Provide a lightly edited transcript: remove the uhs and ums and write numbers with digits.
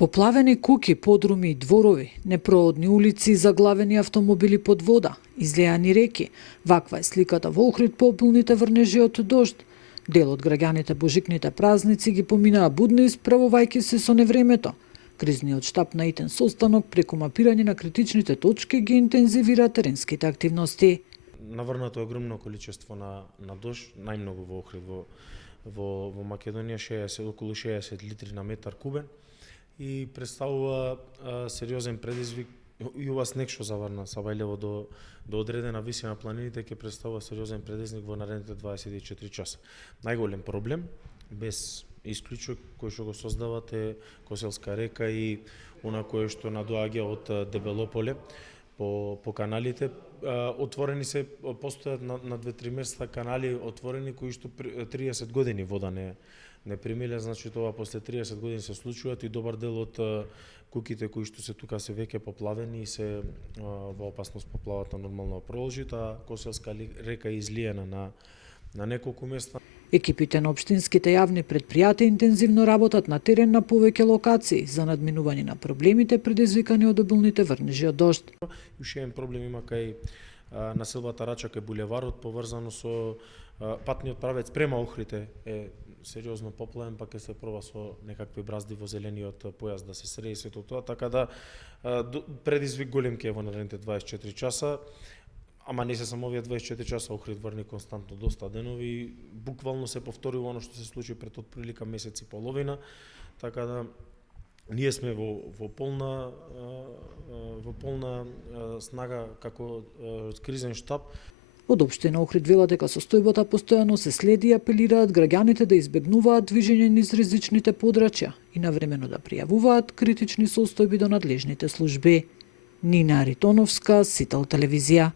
Поплавени куќи, подруми и дворови, непроодни улици и заглавени автомобили под вода, излеани реки. Ваква е сликата во Охрид по обилните врнежи од дожд. Дел од граѓаните божикните празници ги поминаа будно исправувајќи се со невремето. Кризниот штаб на итен состанок преку мапирање на критичните точки ги интензивира теренските активности. Наврнато огромно количество на дожд, најмногу во Охрид во Македонија, околу 60 литри на метар кубен, и представува сериозен предизвик. И ова снег што заврна Сабајлево до одредена висина планините ќе представува сериозен предизвик во наредните 24 часа. Најголем проблем, без исклучок, кој што го создават е Коселска река и она кое што надоаѓа од Дебелополе по каналите. Отворени се, постојат на 2-3 места канали отворени кои што 30 години вода не примиле, значи тоа после 30 години се случуваат и добар дел од куќите кои што се тука се веќе поплавени и се во опасност поплавата нормално продолжи, таа Коселска река е излиена на неколку места. Екипите на општинските јавни предпријатија интензивно работат на терен на повеќе локации за надминување на проблемите предизвикани од обилните врнежи од дожд. Уште еден проблем има кај населбата Рача, кај булеварот, поврзано со патниот правец према Охрид е сериозно поплавен, па ќе се проба со некакви бразди во зелениот појас да се среди сето тоа, така да предизвик голем ке во наредните 24 часа. Ама не се само овие 24 часа, Охрид врни константно доста денови, буквално се повторува оно што се случи пред отприлика месец и половина, така да ние сме во полна снага како кризен штаб. Од општина Охрид велат дека состојбата постојано се следи и апелираат граѓаните да избегнуваат движење низ ризичните подрачја и навремено да пријавуваат критични состојби до надлежните служби. Нина Аритоновска, Сител телевизија.